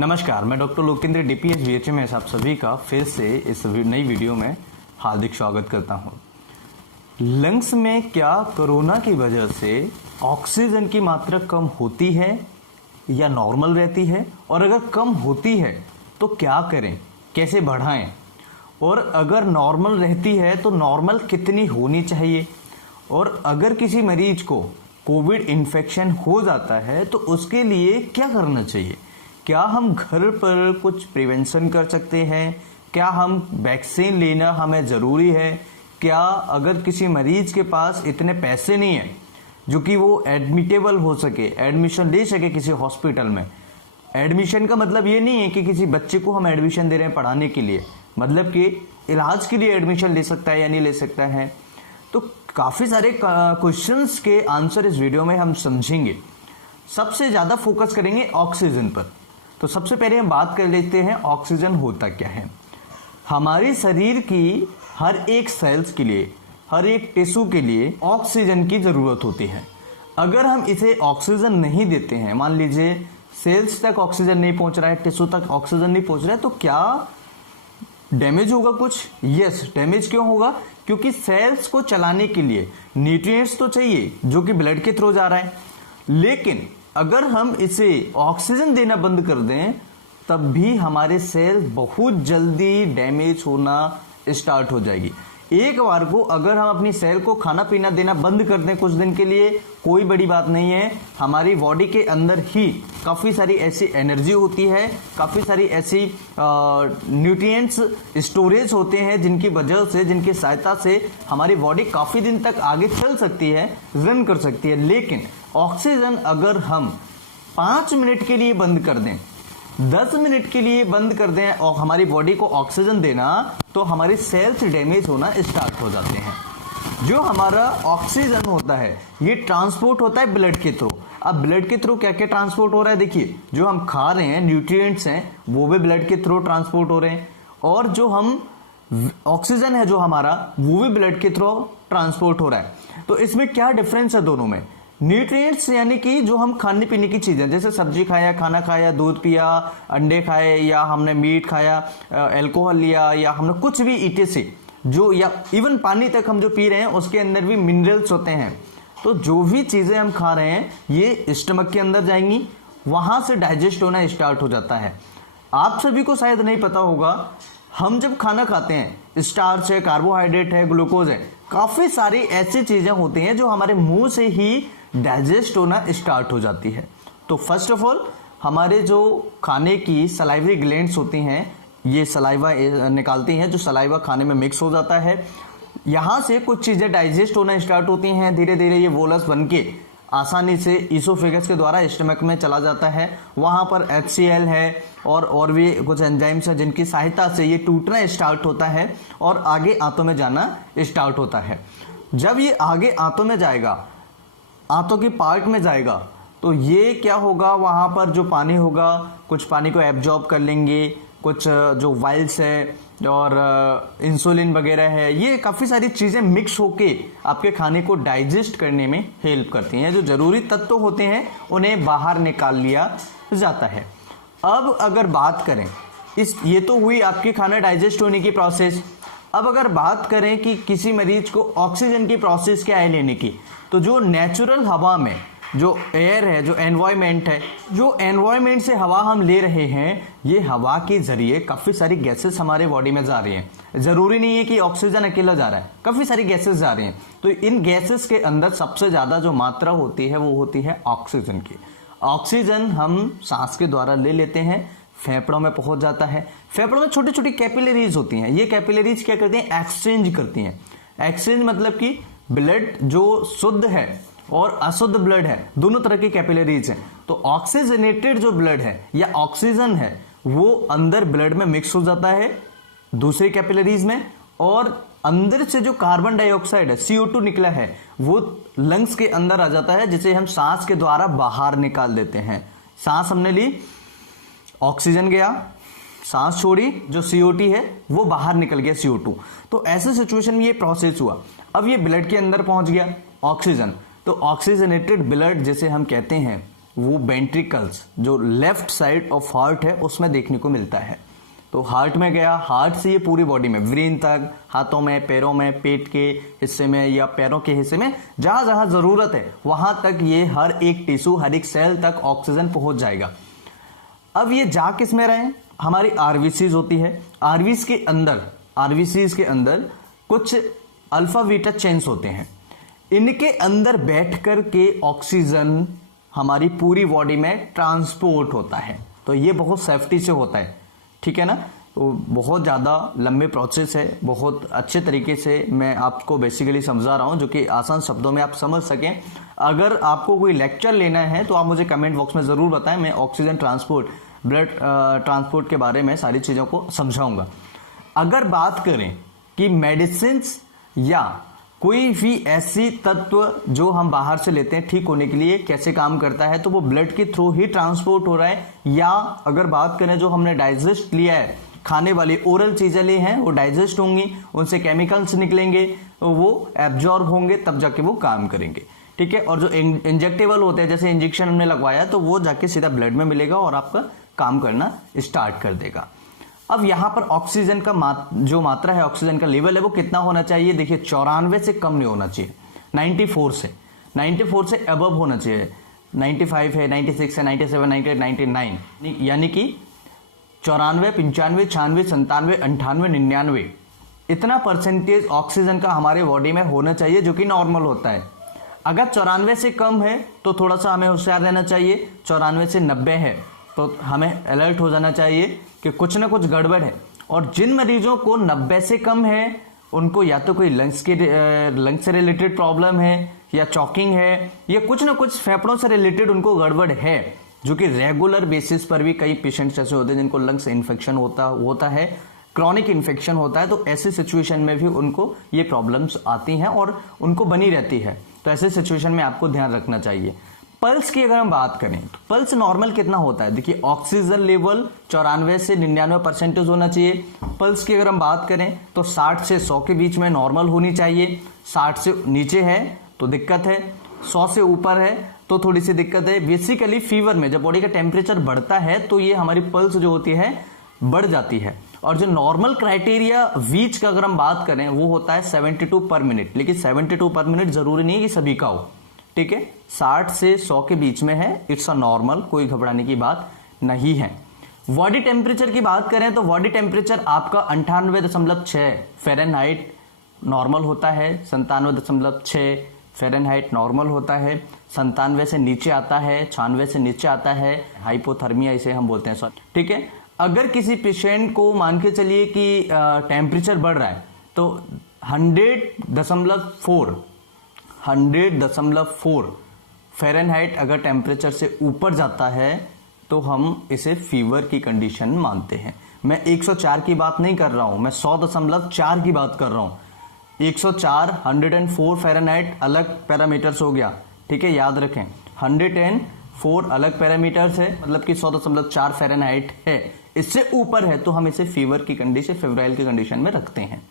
नमस्कार, मैं doctor Lokendra DPH BHMS आप सभी का फिर से इस नई वीडियो में हार्दिक स्वागत करता हूं। लंग्स में क्या कोरोना की वजह से ऑक्सीजन की मात्रा कम होती है या नॉर्मल रहती है, और अगर कम होती है तो क्या करें, कैसे बढ़ाएं, और अगर नॉर्मल रहती है तो नॉर्मल कितनी होनी चाहिए, और अगर किसी मरीज को कोविड इन्फेक्शन हो जाता है तो उसके लिए क्या करना चाहिए। क्या हम घर पर कुछ प्रिवेंशन कर सकते हैं, क्या हम वैक्सीन लेना हमें ज़रूरी है, क्या अगर किसी मरीज के पास इतने पैसे नहीं है जो कि वो एडमिटेबल हो सके, एडमिशन ले सके किसी हॉस्पिटल में। एडमिशन का मतलब ये नहीं है कि किसी बच्चे को हम एडमिशन दे रहे हैं पढ़ाने के लिए, मतलब कि इलाज के लिए एडमिशन ले सकता है या नहीं ले सकता है। तो काफ़ी सारे क्वेश्चंस के आंसर इस वीडियो में हम समझेंगे। सबसे ज़्यादा फोकस करेंगे ऑक्सीजन पर। तो सबसे पहले हम बात कर लेते हैं ऑक्सीजन होता क्या है। हमारे शरीर की हर एक सेल्स के लिए, हर एक टिश्यू के लिए ऑक्सीजन की ज़रूरत होती है। अगर हम इसे ऑक्सीजन नहीं देते हैं, मान लीजिए सेल्स तक ऑक्सीजन नहीं पहुंच रहा है, टिश्यू तक ऑक्सीजन नहीं पहुंच रहा है, तो क्या डैमेज होगा कुछ? यस, डैमेज क्यों होगा? क्योंकि सेल्स को चलाने के लिए न्यूट्रिएंट्स तो चाहिए जो कि ब्लड के थ्रू जा रहा है, लेकिन अगर हम इसे ऑक्सीजन देना बंद कर दें तब भी हमारे सेल बहुत जल्दी डैमेज होना स्टार्ट हो जाएगी। एक बार को अगर हम अपनी सेल को खाना पीना देना बंद कर दें कुछ दिन के लिए, कोई बड़ी बात नहीं है। हमारी बॉडी के अंदर ही काफ़ी सारी ऐसी एनर्जी होती है, काफ़ी सारी ऐसी न्यूट्रिएंट्स स्टोरेज होते हैं जिनकी वजह से, जिनकी सहायता से हमारी बॉडी काफ़ी दिन तक आगे चल सकती है, रन कर सकती है। लेकिन ऑक्सीजन अगर हम 5 मिनट के लिए बंद कर दें, 10 मिनट के लिए बंद कर दें और हमारी बॉडी को ऑक्सीजन देना, तो हमारी सेल्स डैमेज होना स्टार्ट हो जाते हैं। जो हमारा ऑक्सीजन होता है ये ट्रांसपोर्ट होता है ब्लड के थ्रू। अब ब्लड के थ्रू क्या क्या ट्रांसपोर्ट हो रहा है, देखिए, जो हम खा रहे हैं न्यूट्रिएंट्स हैं वो भी ब्लड के थ्रू ट्रांसपोर्ट हो रहे हैं, और जो हम ऑक्सीजन है जो हमारा वो भी ब्लड के थ्रू ट्रांसपोर्ट हो रहा है। तो इसमें क्या डिफरेंस है दोनों में? न्यूट्रिएंट्स यानी कि जो हम खाने पीने की चीज़ें, जैसे सब्जी खाया, खाना खाया, दूध पिया, अंडे खाए, या हमने मीट खाया, अल्कोहल लिया, या हमने कुछ भी ईटे से जो, या इवन पानी तक हम जो पी रहे हैं उसके अंदर भी मिनरल्स होते हैं। तो जो भी चीज़ें हम खा रहे हैं ये स्टमक के अंदर जाएंगी, वहाँ से डाइजेस्ट होना स्टार्ट हो जाता है। आप सभी को शायद नहीं पता होगा, हम जब खाना खाते हैं स्टार्च है, कार्बोहाइड्रेट है, ग्लूकोज है, काफ़ी सारी ऐसी चीज़ें होती हैं जो हमारे मुंह से ही डाइजेस्ट होना स्टार्ट हो जाती है। तो फर्स्ट ऑफ ऑल हमारे जो खाने की सलाइवरी ग्लैंड्स होती हैं ये सलाइवा निकालती हैं, जो सलाइवा खाने में मिक्स हो जाता है। यहाँ से कुछ चीज़ें डाइजेस्ट होना स्टार्ट होती हैं, धीरे धीरे ये वोलस बन के आसानी से ईसोफेगस के द्वारा स्टमक में चला जाता है। वहाँ पर HCl है और भी कुछ एंजाइम्स हैं जिनकी सहायता से ये टूटना स्टार्ट होता है और आगे आंतों में जाना स्टार्ट होता है। जब ये आगे आंतों में जाएगा, आंतों की पार्ट में जाएगा, तो ये क्या होगा, वहाँ पर जो पानी होगा कुछ पानी को एब्जॉर्ब कर लेंगे, कुछ जो वाइल्स है और इंसुलिन वगैरह है, ये काफ़ी सारी चीज़ें मिक्स होके आपके खाने को डाइजेस्ट करने में हेल्प करती हैं। जो ज़रूरी तत्व होते हैं उन्हें बाहर निकाल लिया जाता है। अब अगर बात करें ये तो हुई आपके खाना डाइजेस्ट होने की प्रोसेस। अब अगर बात करें कि किसी मरीज को ऑक्सीजन की प्रोसेस क्या है लेने की, तो जो नेचुरल हवा में जो एयर है, जो एनवायरमेंट है, जो एनवायरमेंट से हवा हम ले रहे हैं, ये हवा के जरिए काफ़ी सारी गैसेस हमारे बॉडी में जा रही हैं। ज़रूरी नहीं है कि ऑक्सीजन अकेला जा रहा है, काफ़ी सारी गैसेस जा रही हैं। तो इन गैसेस के अंदर सबसे ज़्यादा जो मात्रा होती है वो होती है ऑक्सीजन की। ऑक्सीजन हम सांस के द्वारा ले लेते हैं, फेफड़ों में पहुंच जाता है। फेफड़ों में छोटी छोटी कैपिलरीज होती हैं, ये कैपिलरीज क्या करती हैं, एक्सचेंज करती हैं। एक्सचेंज मतलब कि ब्लड जो शुद्ध है और अशुद्ध ब्लड है, दोनों तरह की कैपिलरीज हैं। तो ऑक्सीजनेटेड जो ब्लड है या ऑक्सीजन है वो अंदर ब्लड में मिक्स हो जाता है दूसरी कैपिलरीज में, और अंदर से जो कार्बन डाइऑक्साइड है, CO2 निकला है, वो लंग्स के अंदर आ जाता है, जिसे हम सांस के द्वारा बाहर निकाल देते हैं। सांस हमने ली, ऑक्सीजन गया, सांस छोड़ी, जो CO2 है वो बाहर निकल गया, CO2। तो ऐसे सिचुएशन में ये प्रोसेस हुआ। अब ये ब्लड के अंदर पहुंच गया ऑक्सीजन, तो ऑक्सीजनेटेड ब्लड जिसे हम कहते हैं वो वेंट्रिकल्स जो लेफ्ट साइड ऑफ हार्ट है उसमें देखने को मिलता है। तो हार्ट में गया, हार्ट से ये पूरी बॉडी में, ब्रेन तक, हाथों में, पैरों में, पेट के हिस्से में या पैरों के हिस्से में, जहां जहां जरूरत है वहां तक ये हर एक टिश्यू, हर एक सेल तक ऑक्सीजन पहुंच जाएगा। अब ये जा किस में रहे, हमारी आरबीसीज होती है, आरबीसीज के अंदर कुछ अल्फा बीटा चेन्स होते हैं, इनके अंदर बैठ कर के ऑक्सीजन हमारी पूरी बॉडी में ट्रांसपोर्ट होता है। तो ये बहुत सेफ्टी से होता है, ठीक है ना। तो बहुत ज़्यादा लंबे प्रोसेस है, बहुत अच्छे तरीके से मैं आपको बेसिकली समझा रहा हूं जो कि आसान शब्दों में आप समझ सकें। अगर आपको कोई लेक्चर लेना है तो आप मुझे कमेंट बॉक्स में ज़रूर बताएं, मैं ऑक्सीजन ट्रांसपोर्ट, ब्लड ट्रांसपोर्ट के बारे में सारी चीज़ों को समझाऊंगा। अगर बात करें कि मेडिसिन या कोई भी ऐसी तत्व जो हम बाहर से लेते हैं ठीक होने के लिए कैसे काम करता है, तो वो ब्लड के थ्रू ही ट्रांसपोर्ट हो रहा है, या अगर बात करें जो हमने डाइजेस्ट लिया है, खाने वाली ओरल चीजें ली हैं, वो डाइजेस्ट होंगी, उनसे केमिकल्स निकलेंगे, वो एब्जॉर्ब होंगे, तब जाके वो काम करेंगे, ठीक है। और जो इंजेक्टेबल होते हैं, जैसे इंजेक्शन हमने लगवाया तो वो जाके सीधा ब्लड में मिलेगा और आपका काम करना स्टार्ट कर देगा। अब यहां पर ऑक्सीजन का जो मात्रा है, ऑक्सीजन का लेवल है, वो कितना होना चाहिए, देखिए 94 से कम नहीं होना चाहिए, 94 से अबव होना चाहिए। 95 है, 96 है, 97, 98, 99, यानी कि 94, 95, 96, 97, 98, 99, इतना परसेंटेज ऑक्सीजन का हमारे बॉडी में होना चाहिए, जो कि नॉर्मल होता है। अगर 94 से कम है तो थोड़ा सा हमें होशियार रहना चाहिए, 94 से 90 है तो हमें अलर्ट हो जाना चाहिए कि कुछ ना कुछ गड़बड़ है। और जिन मरीजों को 90 से कम है उनको या तो कोई लंग्स से रिलेटेड प्रॉब्लम है, या चॉकिंग है, या कुछ ना कुछ फेफड़ों से रिलेटेड उनको गड़बड़ है, जो कि रेगुलर बेसिस पर भी कई पेशेंट्स ऐसे होते हैं जिनको लंग्स इन्फेक्शन होता है, क्रॉनिक इन्फेक्शन होता है। तो ऐसे सिचुएशन में भी उनको ये प्रॉब्लम्स आती हैं और उनको बनी रहती है। तो ऐसे सिचुएशन में आपको ध्यान रखना चाहिए। पल्स की अगर हम बात करें तो पल्स नॉर्मल कितना होता है, देखिए ऑक्सीजन लेवल 94 से 99% होना चाहिए। पल्स की अगर हम बात करें तो 60 से 100 के बीच में नॉर्मल होनी चाहिए। 60 से नीचे है तो दिक्कत है, 100 से ऊपर है तो थोड़ी सी दिक्कत है। बेसिकली फीवर में जब बॉडी का टेम्परेचर बढ़ता है तो ये हमारी पल्स जो होती है बढ़ जाती है। और जो नॉर्मल क्राइटेरिया वीच का अगर हम बात करें वो होता है 72 पर मिनट, लेकिन 72 पर मिनट जरूरी नहीं है कि सभी का हो, ठीक है। 60 से 100 के बीच में है, इट्स अ नॉर्मल, कोई घबराने की बात नहीं है। बॉडी टेम्परेचर की बात करें तो बॉडी टेम्परेचर आपका 98.6 फ़ारेनहाइट नॉर्मल होता है, 97.6 फ़ारेनहाइट नॉर्मल होता है। 97 से नीचे आता है, 96 से नीचे आता है, हाइपोथर्मिया इसे हम बोलते हैं, सॉरी, ठीक है। अगर किसी पेशेंट को मान के चलिए कि टेम्परेचर बढ़ रहा है तो 100.4 फ़ारेनहाइट अगर टेम्परेचर से ऊपर जाता है तो हम इसे फीवर की कंडीशन मानते हैं। मैं 104 की बात नहीं कर रहा हूं, मैं 100.4 की बात कर रहा हूं। 104, 104 फ़ारेनहाइट अलग पैरामीटर्स हो गया, ठीक है, याद रखें। 104 अलग पैरामीटर्स है, मतलब कि 100.4 फ़ारेनहाइट है। इससे ऊपर है तो हम इसे फीवर की कंडीशन, फेब्राइल की कंडीशन में रखते हैं।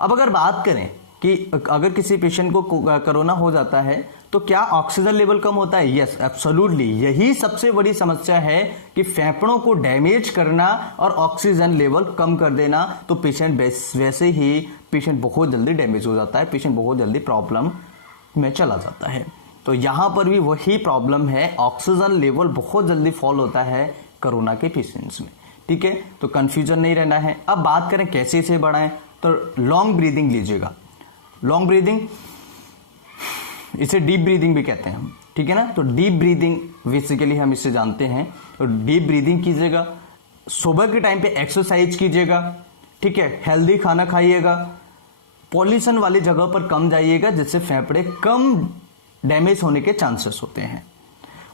अब अगर बात करें कि अगर किसी पेशेंट को कोरोना हो जाता है तो क्या ऑक्सीजन लेवल कम होता है? Yes, absolutely. यही सबसे बड़ी समस्या है कि फेफड़ों को डैमेज करना और ऑक्सीजन लेवल कम कर देना। तो पेशेंट वैसे ही पेशेंट बहुत जल्दी डैमेज हो जाता है, पेशेंट बहुत जल्दी प्रॉब्लम में चला जाता है। तो यहां पर भी वही प्रॉब्लम है, ऑक्सीजन लेवल बहुत जल्दी फॉल होता है कोरोना के पेशेंट्स में, ठीक है। तो कंफ्यूजन नहीं रहना है। अब बात करें कैसे इसे बढ़ाएं, तो लॉन्ग ब्रीदिंग लीजिएगा। लॉन्ग ब्रीदिंग, इसे डीप ब्रीदिंग भी कहते हैं, ठीक है ना। तो डीप ब्रीदिंग बेसिकली हम इससे जानते हैं। तो डीप ब्रीदिंग कीजिएगा, सुबह के टाइम पे एक्सरसाइज कीजिएगा, ठीक है, हेल्दी खाना खाइएगा, पॉल्यूशन वाली जगह पर कम जाइएगा जिससे फेफड़े कम डैमेज होने के चांसेस होते हैं।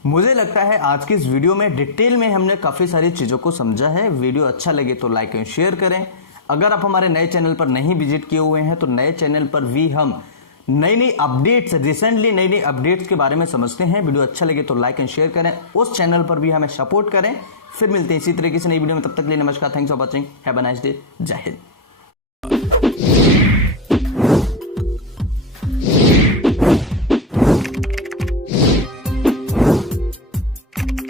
मुझे लगता है आज की इस वीडियो में डिटेल में हमने काफी सारी चीजों को समझा है। वीडियो अच्छा लगे तो लाइक एंड शेयर करें। अगर आप हमारे नए चैनल पर नहीं विजिट किए हुए हैं तो नए चैनल पर भी हम नई अपडेट्स, रिसेंटली नई अपडेट्स के बारे में समझते हैं। वीडियो अच्छा लगे तो लाइक एंड शेयर करें, उस चैनल पर भी हमें सपोर्ट करें। फिर मिलते हैं इसी तरीके से नई वीडियो में, तब तक के लिए नमस्कार, thanks for watching, have a nice day, जय हिंद।